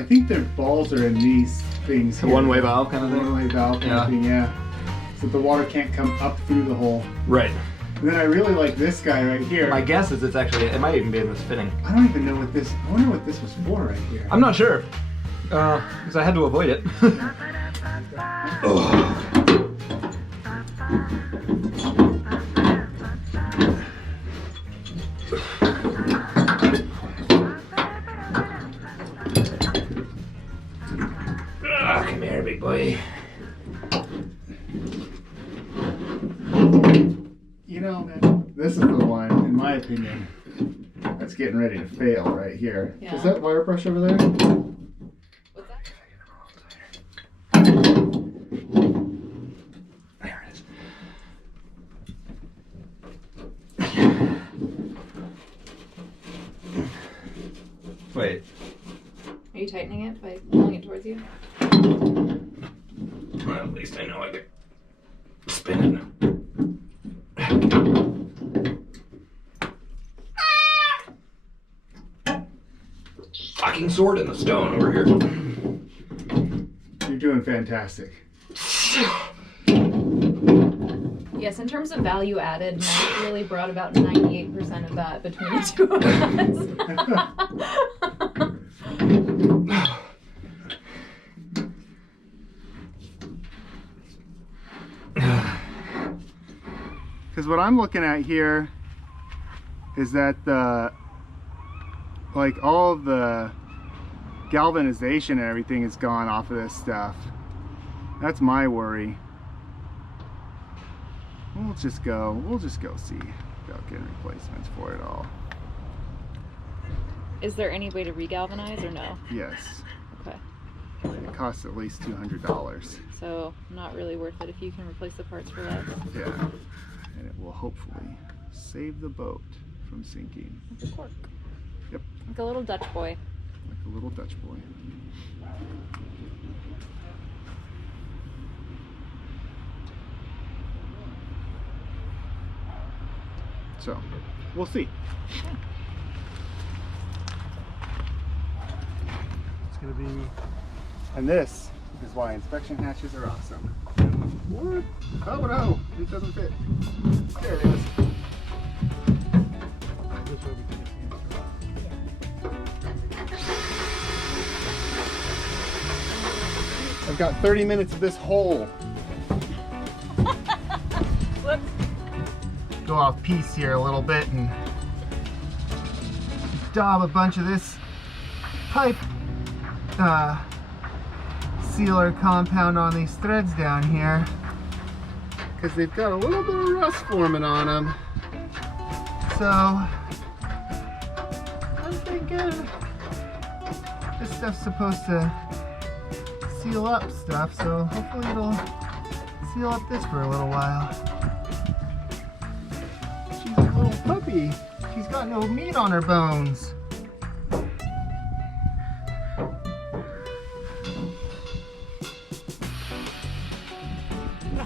I think their balls are in these things. It's a one-way valve kind of thing? One-way valve kind of thing, yeah. So the water can't come up through the hole. Right. And then I really like this guy right here. My guess is it's actually, it might even be in this fitting. I don't even know what this, I wonder what this was for right here. I'm not sure. Because I had to avoid it. Oh. Come here, big boy. You know, man, this is the one, in my opinion, that's getting ready to fail right here. Yeah. Is that wire brush over there? What's that? There it is. Wait. Are you tightening it by pulling it towards you? Well, at least I know I can spin it. Fucking sword in the stone over here. You're doing fantastic. Yes, in terms of value added, Matt really brought about 98% of that between the two of us. Because what I'm looking at here is that like all of the galvanization and everything is gone off of this stuff. That's my worry. We'll just go see about getting replacements for it all. Is there any way to regalvanize or no? Yes. Okay. It costs at least $200. So not really worth it if you can replace the parts for less. Yeah. And it will hopefully save the boat from sinking. Like a cork. Yep. Like a little Dutch boy. Like a little Dutch boy. So, we'll see. It's gonna be, and this is why inspection hatches are awesome. What? Oh no, it doesn't fit. There it is. This way we can get the answer. I've got 30 minutes of this hole. Whoops. Go off piece here a little bit and daub a bunch of this pipe sealer compound on these threads down here because they've got a little bit of rust forming on them. So I'm thinking this stuff's supposed to seal up stuff, so hopefully it'll seal up this for a little while. She's a little puppy. She's got no meat on her bones.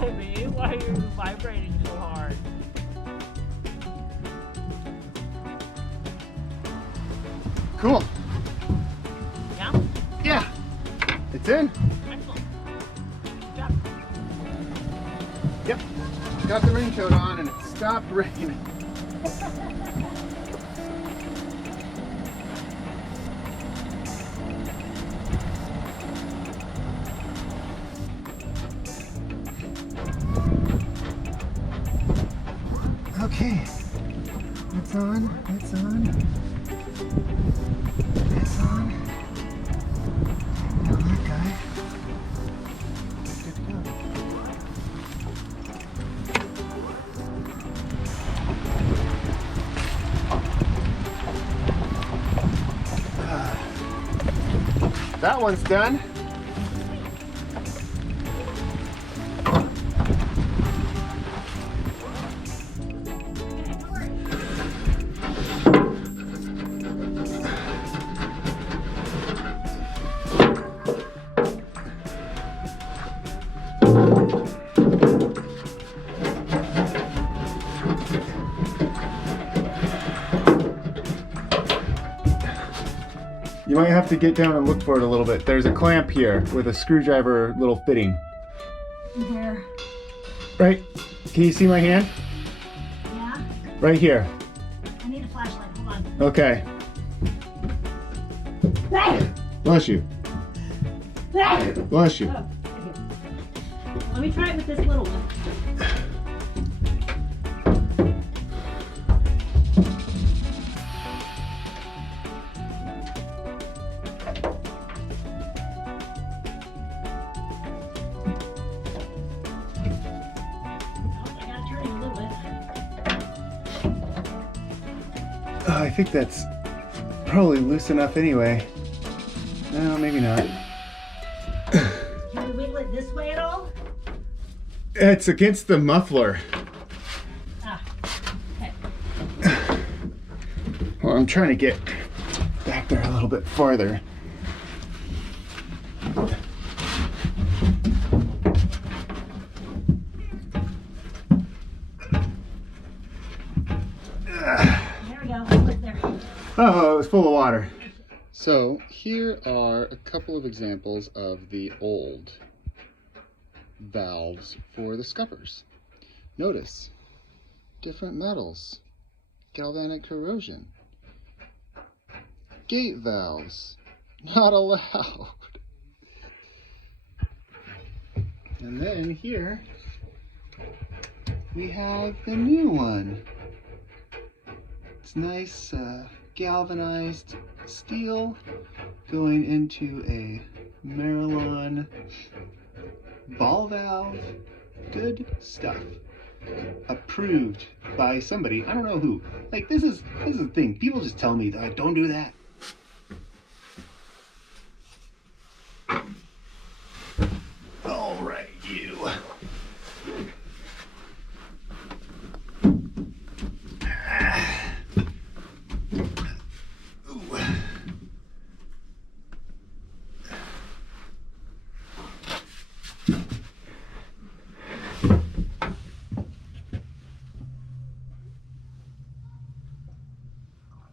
Baby, why are you vibrating so hard? Cool. Yeah? Yeah. It's in. Excellent. Yeah. Yep. Got the raincoat on and it stopped raining. Okay. It's on. It's on. It's on. Now that guy. Good to go. That one's done. You might have to get down and look for it a little bit. There's a clamp here with a screwdriver little fitting. Where? Right? Can you see my hand? Yeah? Right here. I need a flashlight. Hold on. Okay. Bless you. Bless you. Oh, thank you. Let me try it with this little one. Oh, I gotta turn it a little bit. I think that's probably loose enough anyway. No, maybe not. Can we wiggle it this way at all? It's against the muffler. Ah, okay. Well, I'm trying to get back there a little bit farther. There we go. Right there. Oh, it was full of water. So here are a couple of examples of the old valves for the scuppers. Notice different metals, galvanic corrosion, gate valves, not allowed. And then here we have the new one. It's nice galvanized steel going into a Marelon ball valve. Good stuff. Approved by somebody. I don't know who. Like this is the thing. People just tell me that don't do that. All right, you.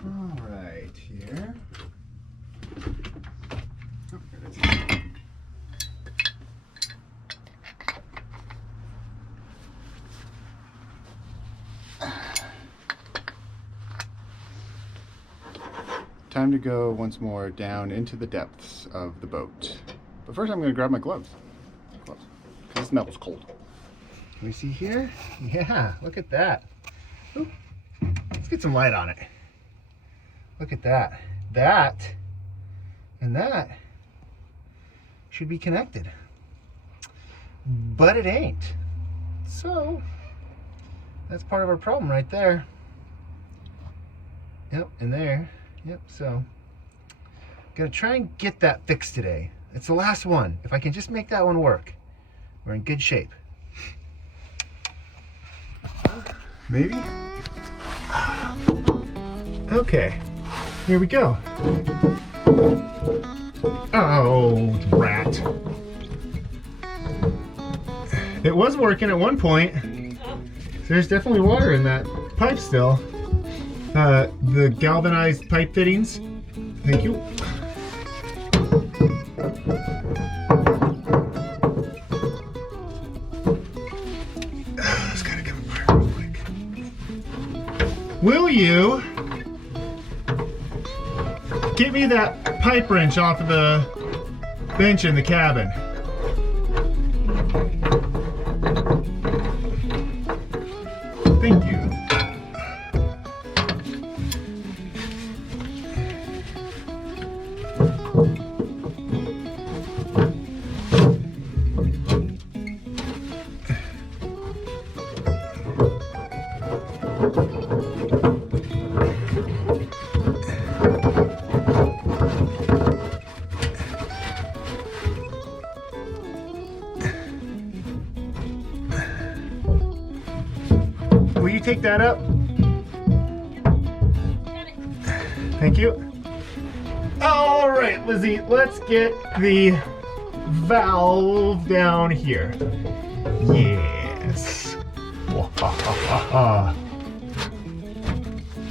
All right, here. Oh, there it is. Time to go once more down into the depths of the boat. But first I'm going to grab my gloves. Because this metal's cold. Can we see here? Yeah, look at that. Ooh. Let's get some light on it. Look at that. That and that should be connected. But it ain't. So that's part of our problem right there. Yep, and there. Yep, so gonna try and get that fixed today. It's the last one. If I can just make that one work, we're in good shape. Maybe? Okay, here we go. Oh, rat. It was working at one point. There's definitely water in that pipe still. The galvanized pipe fittings. Thank you. It's gotta come apart real quick. Will you get me that pipe wrench off of the bench in the cabin? Thank you. Will you take that up? Thank you. All right, Lizzie, let's get the valve down here. Yes.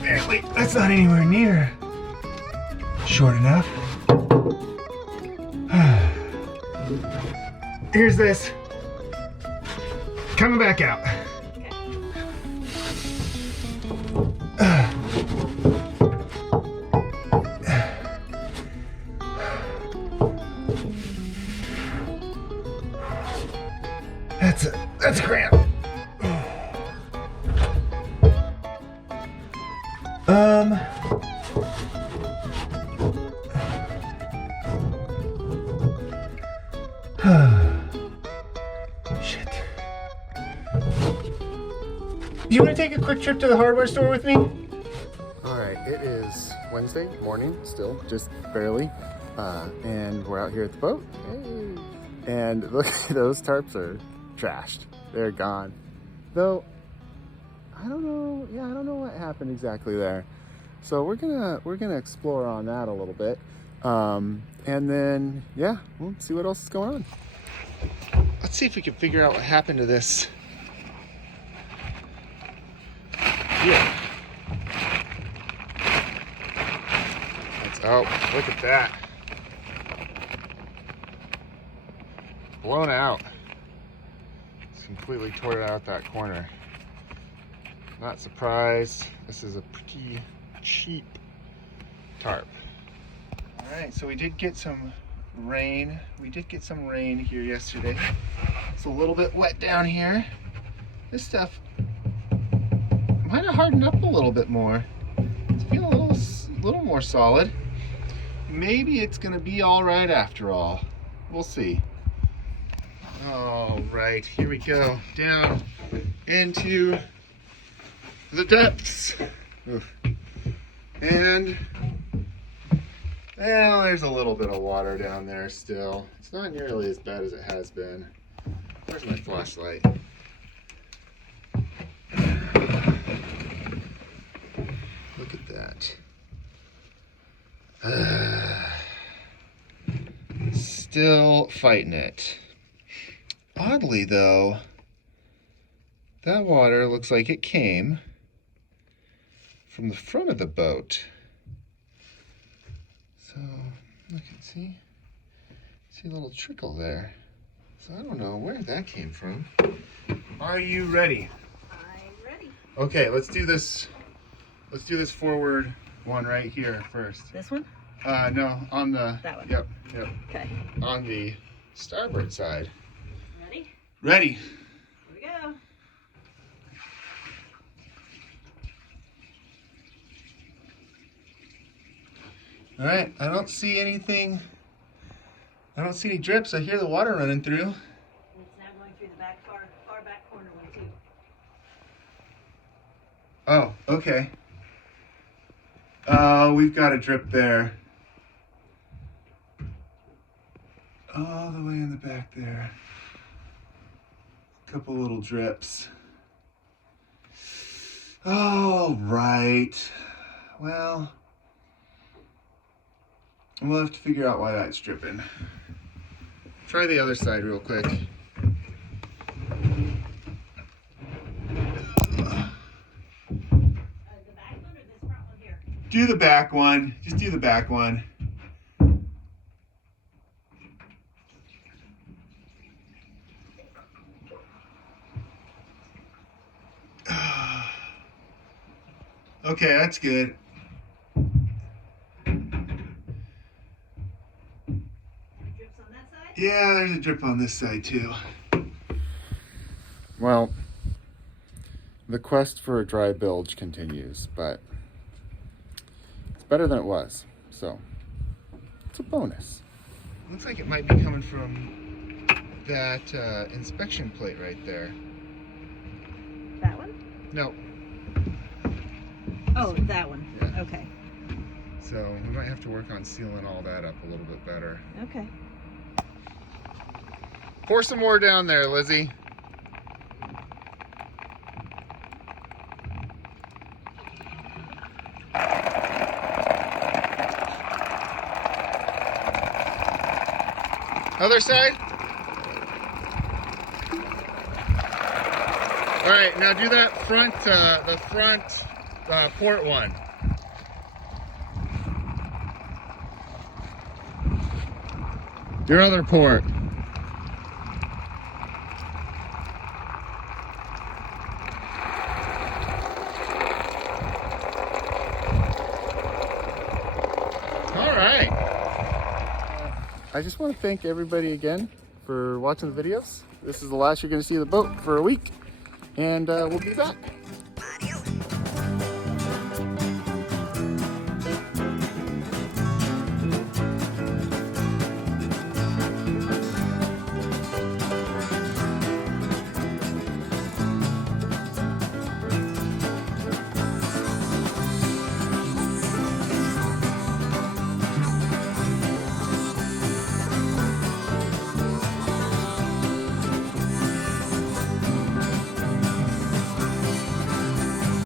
Apparently, that's not anywhere near short enough. here's this. Coming back out. That's a cramp. Shit. Do you want to take a quick trip to the hardware store with me? All right, it is Wednesday morning still, just barely. And we're out here at the boat. Hey. And look, those tarps are trashed. They're gone. Though, I don't know, I don't know what happened exactly there. So we're gonna explore on that a little bit. And then, yeah, we'll see what else is going on. Let's see if we can figure out what happened to this. Here. Oh, look at that. Blown out. It's completely tore out that corner. Not surprised. This is a pretty cheap tarp. All right, so we did get some rain. We did get some rain here yesterday. It's a little bit wet down here. This stuff might have hardened up a little bit more. It's feeling a little more solid. Maybe it's gonna be all right after all. We'll see. All right, here we go. Down into the depths. Oof. And, well, there's a little bit of water down there still. It's not nearly as bad as it has been. Where's my flashlight? Look at that. Still fighting it. Oddly though, that water looks like it came from the front of the boat. So look and see a little trickle there. So I don't know where that came from. Are you ready? I'm ready. Okay, let's do this. Let's do this forward one right here first. This one? No, on the. That one? Yep. Okay. On the starboard side. Ready? Ready. Here we go. All right, I don't see anything. I don't see any drips. I hear the water running through. And it's now going through the back far back corner one too. Oh, okay. We've got a drip there. All the way in the back there. A couple little drips. All right. Well, we'll have to figure out why that's dripping. Try the other side real quick. The back one or this front one here? Do the back one. Just do the back one. Okay, that's good. Drips on that side? Yeah, there's a drip on this side too. Well, the quest for a dry bilge continues, but it's better than it was, so it's a bonus. Looks like it might be coming from that inspection plate right there. That one? No, Oh, that one. Yeah. Okay. so we might have to work on sealing all that up a little bit better. Okay. Pour some more down there, Lizzie. Other side. All right, now do that front, the front port one. Your other port. I just want to thank everybody again for watching the videos. This is the last you're going to see of the boat for a week, and we'll be back.